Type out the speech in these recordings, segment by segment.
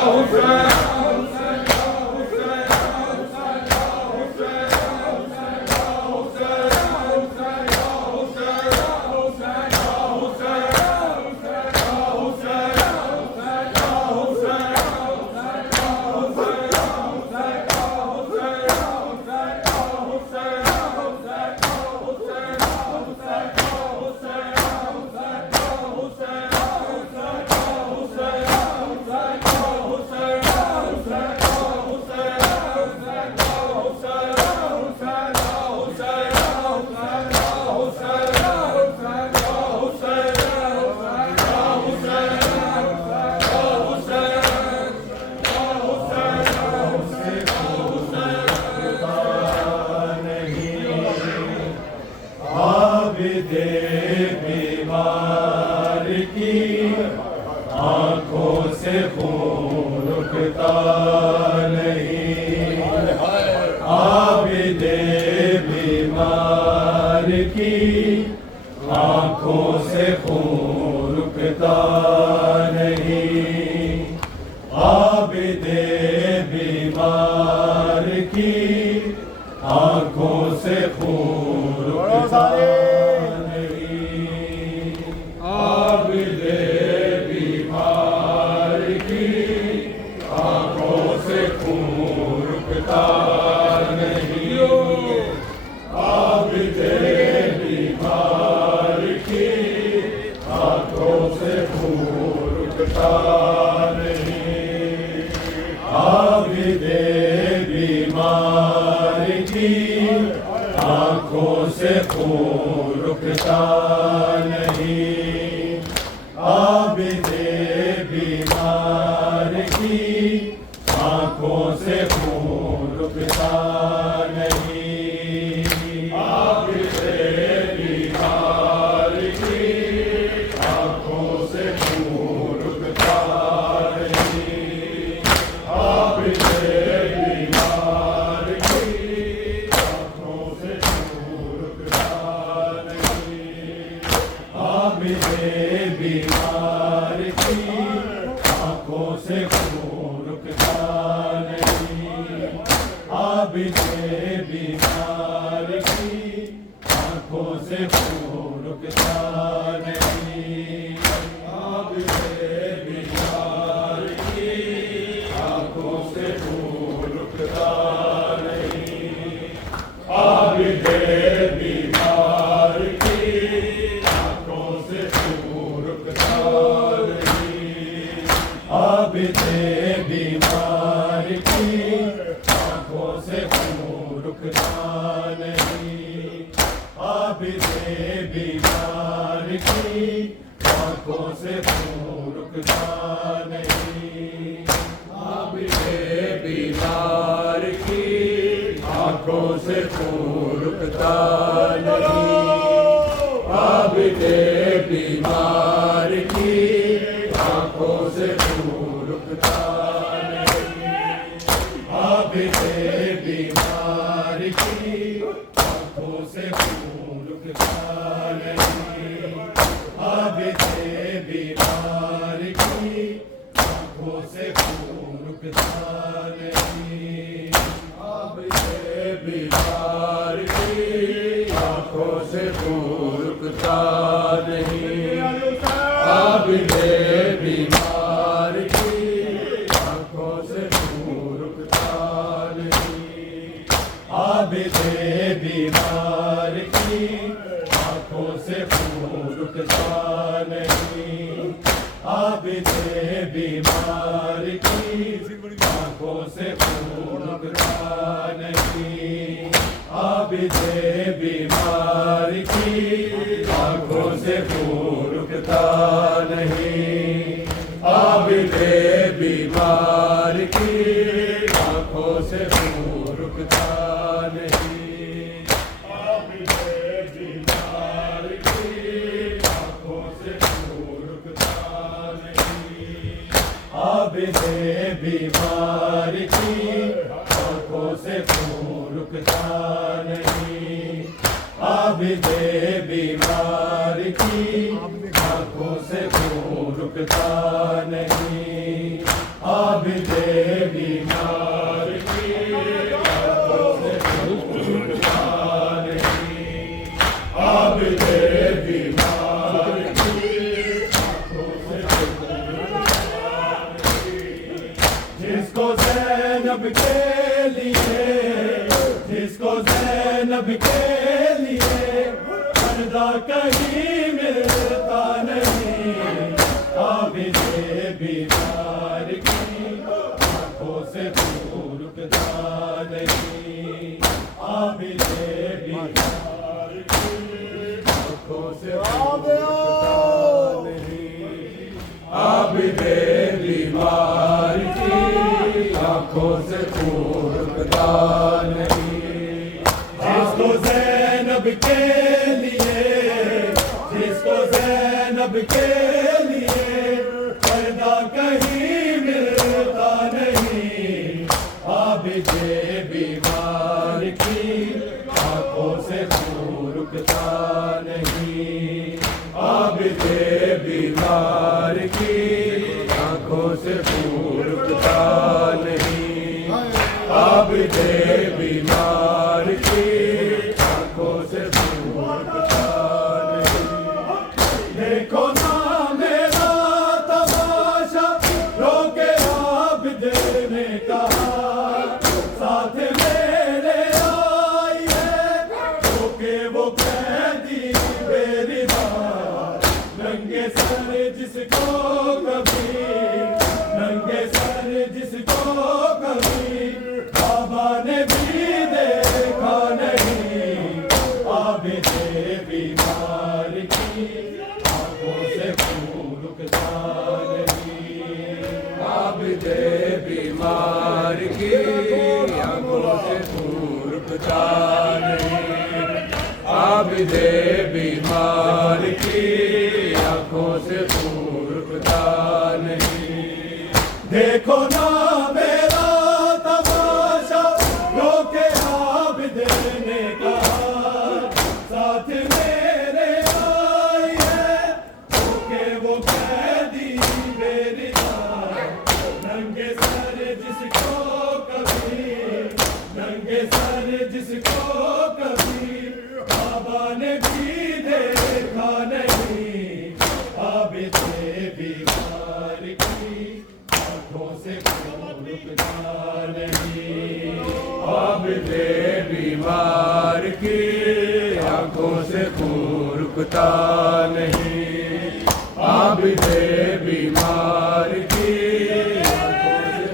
آنکھوں سے خون رکتا نہیں، عابد بیمار کی آنکھوں سے چھوٹتا نہیں، عابد بیمار کی آنکھوں سے چھوٹتا نہیں، جس کو زینب کے لیے، جس کو زینب کے لیے پردہ کہیں ملتا نہیں، عابد بیمار کی آنکھوں سے رکتا نہیں، عابد بیمار کی آنکھوں سے رکتا نہیں، عابد بیمار کی آنکھوں سے رکتا نہیں، جس کو زینب کے لیے، جس کو زینب کے لیے پردہ کہیں ملتا نہیں، عابد بیمار کی آنکھوں سے رکتا نہیں، عابد بیمار کی آنکھوں سے رکتا نہیں، عابد بیمار کی آنکھوں سے رکتا نہیں، دیکھو نا میرا تماشا، روکے عابد نے کہا، ساتھ میرے آئی ہے، روکے وہ قیدی بے رضا، ننگے سر جس کو کبھی، ننگے سر جس کو کبھی بابا نے بھی دیکھا نہیں، عابد بیمار کی آنکھوں سے رکتا نہیں، عابد بیمار کی آنکھوں سے رکتا نہیں، عابد بیمار کی آنکھوں سے رکتا نہیں، دیکھو نا میرا تماشا، روکے عابد نے کہا، ساتھ میرے آئی ہے، روکے وہ قیدی بے رضا، ننگے سر جس کو کبھی، ننگے سر جس کو کبھی بابا نے بھی دیکھا نہیں، عابد بیمار کی آنکھوں سے رکتا نہیں، عابد بیمار کی آنکھوں سے رکتا نہیں، عابد بیمار کی آنکھوں سے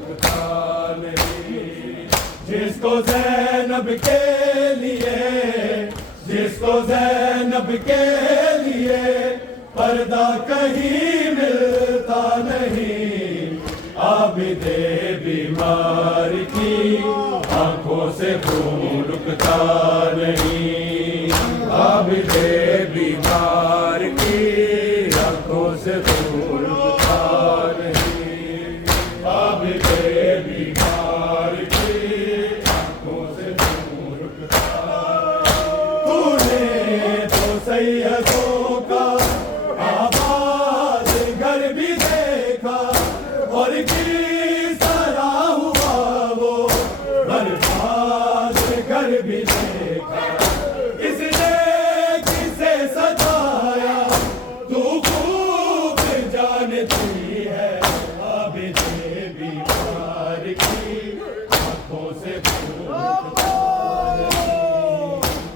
رکتا نہیں، جس کو زینب کے لیے، جس کو زینب کے لیے پردہ کہیں ملتا نہیں، عابد بیمار کی آنکھوں سے رکتا نہیں، عابد بیمار کی آنکھوں سے رکتا نہیں، عابد بیمار کی آنکھوں سے رکتا نہیں، تو نے تو سیدوں کا آباد گھر بھی دیکھا، اور کس طرح ہوا وہ برباد گھر بھی دیکھا، اس نے کسے سجایا تو خوب جانتی ہے، عابد بیمار کی آنکھوں سے رکتا نہیں،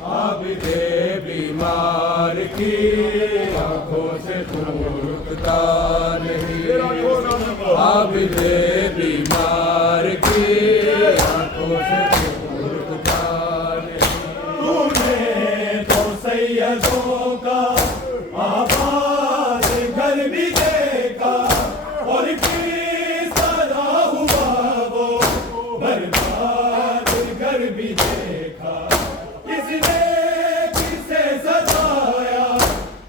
عابد بیمار کی آنکھوں سے رکتا نہیں، عابد بیمار کی آنکھوں سے رکتا نہیں، تو نے تو سیدوں کا آباد گھر بھی دیکھا، اور کس طرح ہوا وہ برباد گھر بھی دیکھا، کس نے کسے سجایا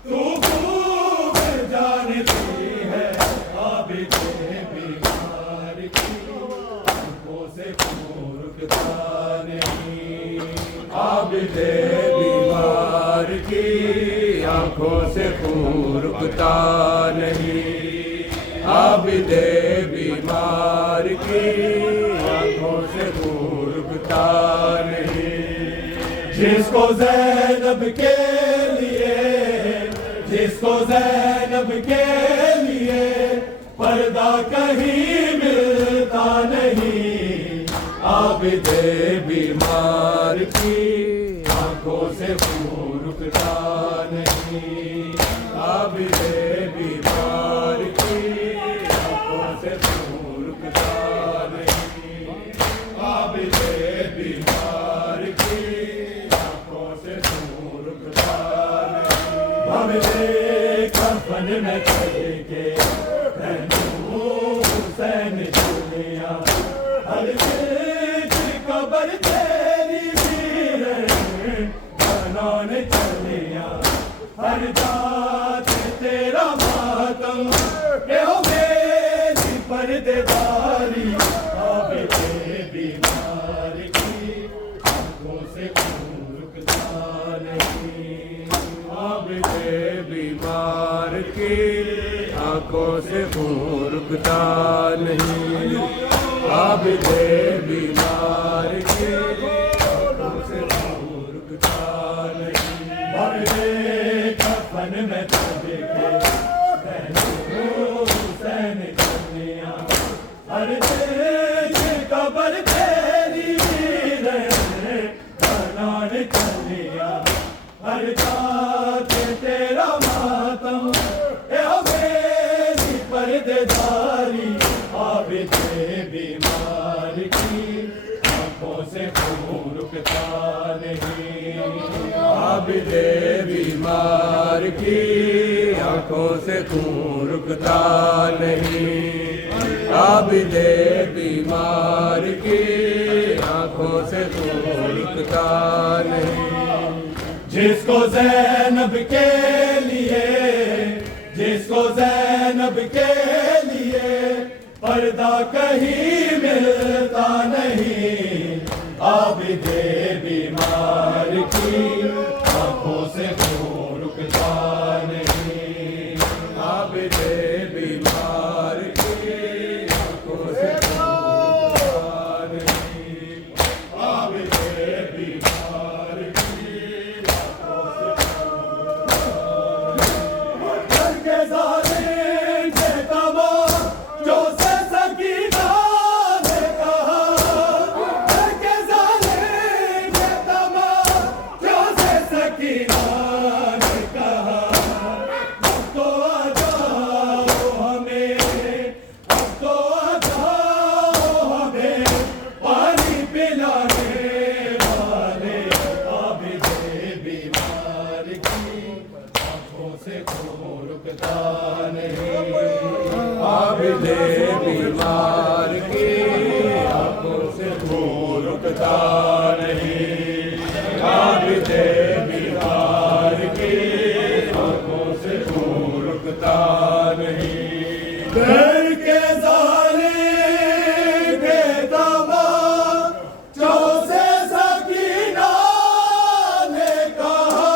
تو خوب جانتی ہے، عابد بیمار کی آنکھوں سے رکتا نہیں، عابد بیمار کی آنکھوں سے رکتا نہیں، عابد بیمار بیمار کی آنکھوں سے خون رکتا نہیں. جس کو زینب کے لیے، جس کو زینب کے لیے پردہ کہیں ملتا نہیں، عابد بیمار کی آنکھوں سے خون رکتا نہیں. عابد بیمار کی آنکھوں سے خون رکتا نہیں. عابد بیمار کی آنکھوں سے خون رکتا نہیں. بھولے کفن میں چل کے حسین چلیا، ہر قبر تیری بھی بنانے چلیا، ہر ذات تیرا ماتم اے ہو میری پردے داری. عابد بیمار کی آنکھوں سے خون رکتا نہیں. عابد بیمار کی آنکھوں سے خون رکتا نہیں. عابد بیمار کی آنکھوں سے خون رکتا نہیں. بھولے کفن میں چل کے حسین چلیا، ہر قبر تیری بنانے چلیا، ہر ذات تیرا ماتم اے ہو میری پردے داری. عابد بیمار کی آنکھوں سے خون رکتا نہیں. عابد بیمار کی آنکھوں سے خون رکتا نہیں. عابد بیمار کی آنکھوں سے خون رکتا نہیں. جس کو زینب کے لیے، جس کو زینب کے لیے پردہ کہیں ملتا نہیں، عابد بیمار کی آنکھوں سے خون رکتا نہیں. عابد بیمار کی آنکھوں سے خون رکتا نہیں. عابد بیمار کی آنکھوں سے گھر کے ظالم کے تمام جو سے سکینہ نے کہا، گھر کے ظالم کے تمام جو سے سکینہ نے کہا، اب تو آ جاؤ ہمیں، اب تو آ جاؤ ہمیں پانی پلانے والے. عابد بیمار کی آنکھوں سے خون رکتا نہیں. عابد بیمار کی آنکھوں سے خون رکتا نہیں. عابد بیمار کی آنکھوں سے خون رکتا نہیں. گھر کے ظالم کے تمام جو سے سکینہ نے کہا،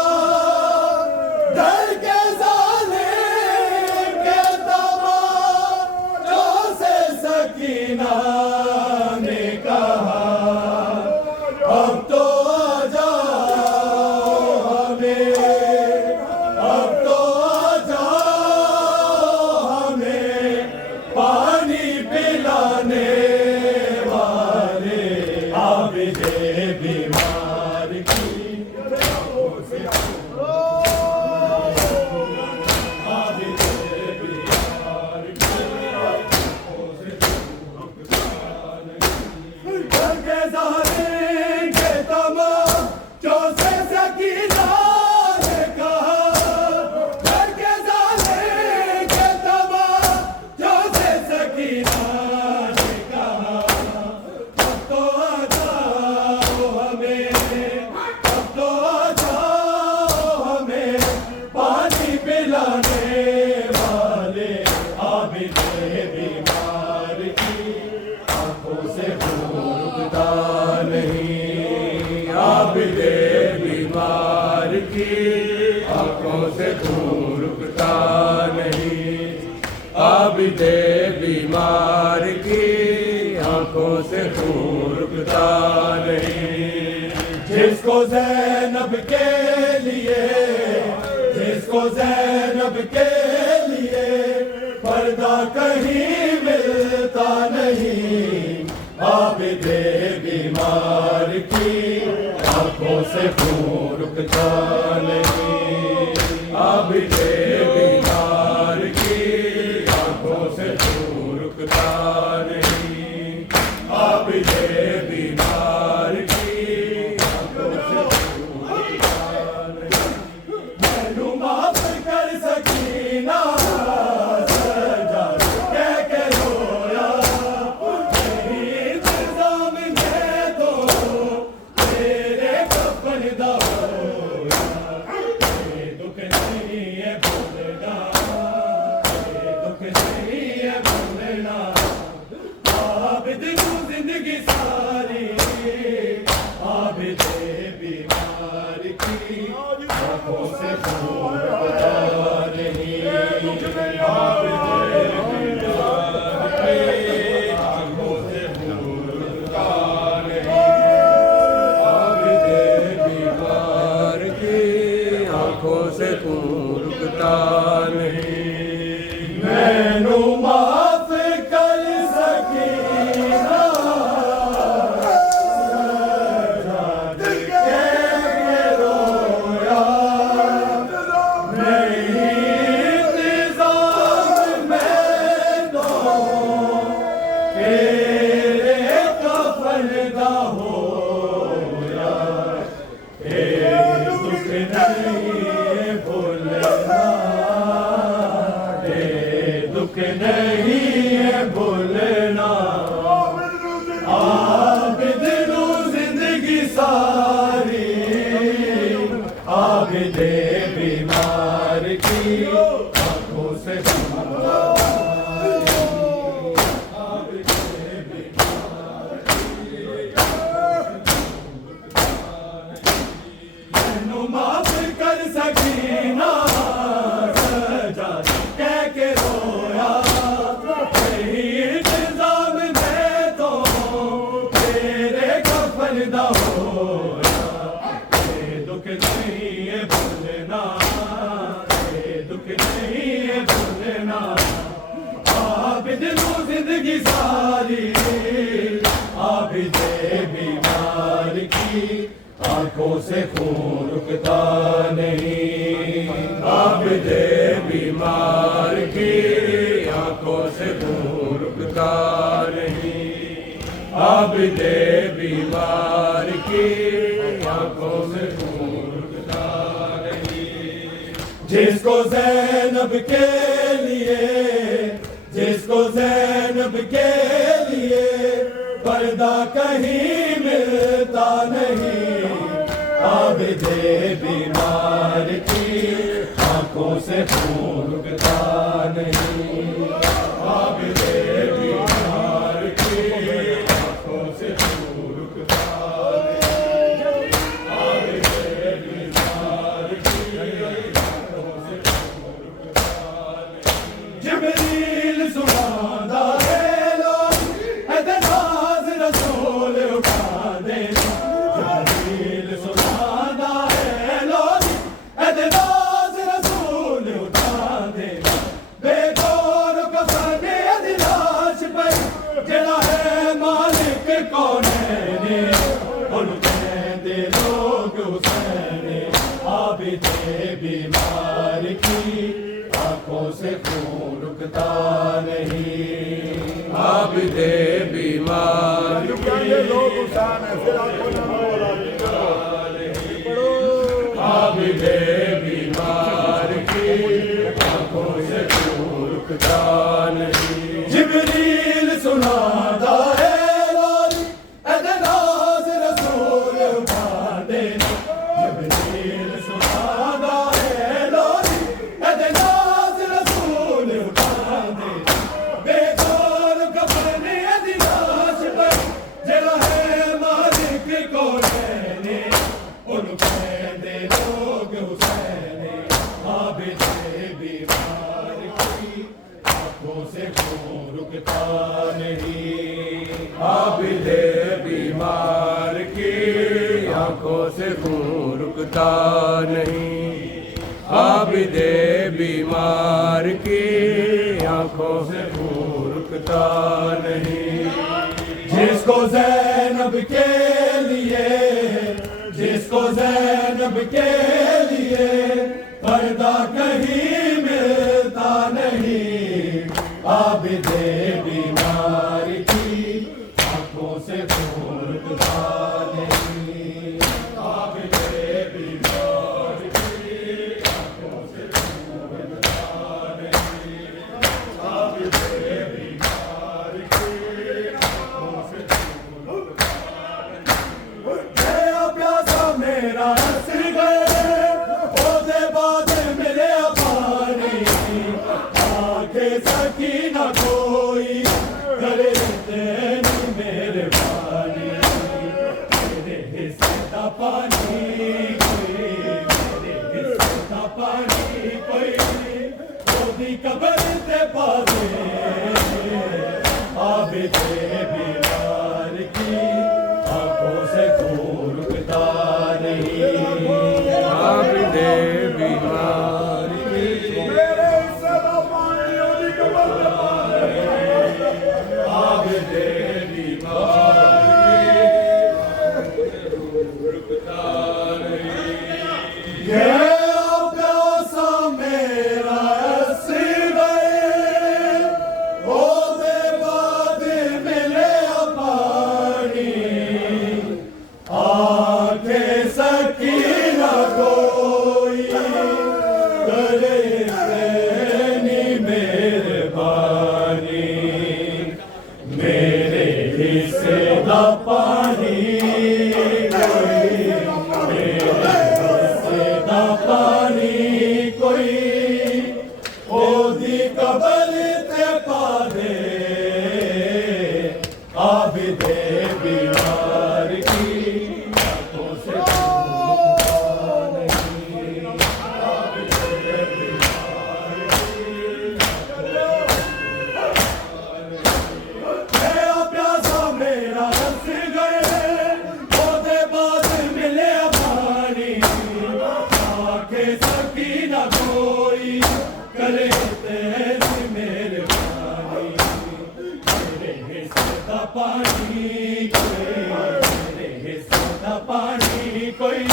گھر کے ظالم کے تمام جو سے سکینہ نے کہا، اب تو آ جاؤ ہمیں، اب تو آ جاؤ ہمیں پانی پلانے والے. عابد بیمار کی آنکھوں سے عابد بیمار کی آنکھوں سے رکتا نہیں. گھر کے ظالم کے تمام جو سے سکینہ نے کہا، گھر کے ظالم کے تمام جو سے سکینہ نے کہا، اب تو آ جاؤ ہمیں، اب تو آ جاؤ ہمیں پانی پلانے والے. عابد بیمار کی آنکھوں سے خون رکتا نہیں. عابد بیمار کی آنکھوں سے خون رکتا نہیں. عابد عابد بیمار کی آنکھوں سے خون رکتا نہیں. جس کو زینب کے لیے جس کو زینب کے لیے پردہ کہیں ملتا نہیں. عابد بیمار کی آنکھوں سے خون رکتا نہیں. عابد بیمار کی آنکھوں سے خون رکتا نہیں. عابد بیمار کی آنکھوں سے خون رکتا نہیں. میں معاف کر سکینہ سجاد کہہ کے رویا. تیری انتظام میں تو تیرے کفن دا ہویا. یہ دکھ نہیں ہے بھولنا یہ دکھ نہیں ہے بھولنا. عابد کو زندگی ساری عابد بیمار کی آنکھوں سے خون رکتا نہیں. عابد بیمار کی آنکھوں سے خون رکتا نہیں. عابد بیمار کی آنکھوں سے خون رکتا نہیں. میں نو معاف کر سکینہ سجاد کہہ کے رویا. نہیں انتظام میں تو تیرے کفن دا ہویا. یہ دکھ نہیں بھولنا یہ دکھ نہیں بھولنا. عابد نو زندگی ساری عابد بیمار کی آنکھوں سے معاف کر سکینہ سجاد کہہ کے رویا. تیری انتظام میں تو تیرے کفن دا ہویا. یہ دکھ نہیں ہے بھولنا یہ دکھ نہیں ہے بھولنا. عابد نو زندگی ساری عابد بیمار کی آنکھوں سے خون رکتا نہیں. عابد بیمار کی آنکھوں سے خون رکتا نہیں. عابد بیمار کی آنکھوں سے خون رکتا نہیں. جس کو زینب کے لیے جس کو زینب کے لیے پردہ کہیں ملتا نہیں. عابد بیمار کی آنکھوں سے خون رکتا نہیں. عابد بیمار کی آنکھوں سے خون رکتا نہیں. عابد بیمار کی آنکھوں سے خون رکتا نہیں. جبریل سنادا ہے لوگ اعتراض رسول اٹھا دے. جبریل سنادا ہے لوگ اعتراض رسول اٹھا دے. بے غور کفن ادلاش پر جڑا ہے مالک کونین ان کہندے لوگ حسین. عابد بیمار کی آنکھوں سے خون رکتا نہیں. عابد بیمار کی عابد بیمار کی آنکھوں سے خون رکتا نہیں. جبریل سنادا ہے لوگ اعتراض رسول اٹھا دے. جبریل سنادا ہے لوگ اعتراض رسول اٹھا دے. بے غور کفن ادلاش پر جڑا ہے مالک کون بیمار کی آنکھوں سے خون رکتا نہیں عابد بیمار کی آنکھوں سے خون رکتا نہیں جس کو زینب کے لیے جس کو زینب کے لیے پردہ کہیں ملتا نہیں عابد بیمار کی آنکھوں سے خون رکتا نہیں عابد بیمار کی آنکھوں سے خون رکتا نہیں عابد بیمار کی آنکھوں سے خون رکتا نہیں گیا پیاسا میرا ہنس گئے عہدے بعد ملے پانی آنکھیں سکینہ کوئی کرے تیری مہربانی میرے حصے کا پانی کوئی میرے حصے کا پانی کوئی خودی قبر سے پاسے عابد بیمار کی آنکھوں سے خون رکتا نہیں عابد بیمار کی عابد بیمار گیا پیاسا میرا ہنس گئے عہدے بعد ملے پانی آنکھیں سکینہ کوئی کرے تیری مہربانی میرے حصے کا پانی کوئی میرے حصے کا پانی کوئی خودی قبر تے پا دے عابد بیمار کی آنکھوں سے خون نہیں عابد بیمار کی گیا پیاسا میرا ہنس گئے عہدے بعد ملے پانی آنکھیں سکینہ کوئی کرے تیری مہربانی میرے حصے کا پانی کوئی میرے حصے کا پانی کوئی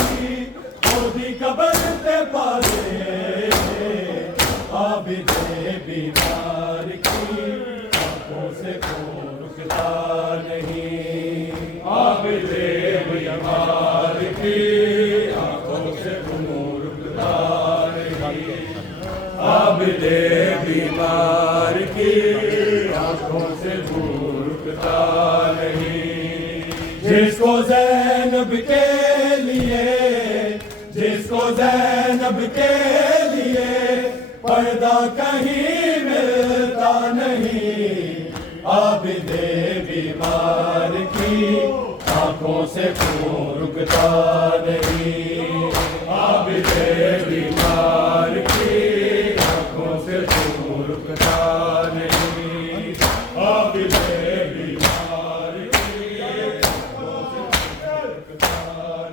خودی قبر سے پا دے عابد بیمار کی آنکھوں سے خون رکتا نہیں عابد بیمار کی آنکھوں سے خون رکتا نہیں عابد بیمار کی آنکھوں سے خون رکتا نہیں جس کو زینب کے لیے جس کو زینب کے لیے پردہ کہیں ملتا نہیں عابد بیمار کی آنکھوں سے خون رکتا نہیں عابد بیمار کی آنکھوں سے خون رکتا نہیں عابد بیمار کی آنکھوں سے خون رکتا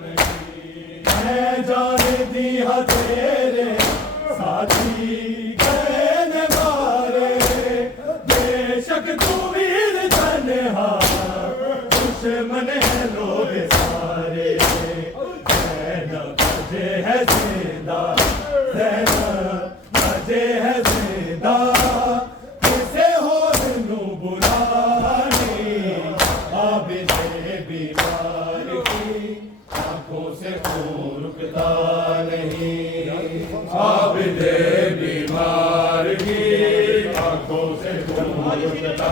نہیں میں جان دیا تیرے ساتھی کہنے والے بے شک تو ویر تنہا دشمن ہے لوگ سارے زینب مجھے ہے زندہ زینب مجھے ہے زندہ کسے ہو نو بلانے عابد بیمار کی آنکھوں سے خون رکتا نہیں عابد بیمار کی آنکھوں سے خون رکتا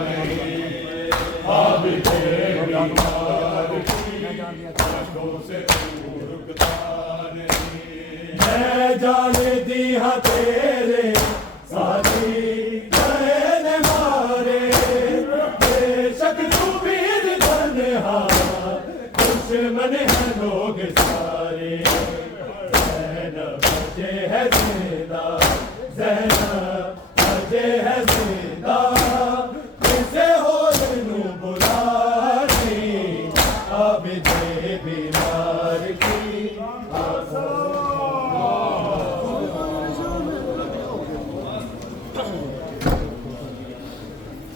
نہیں عابد بیمار آبد بیماری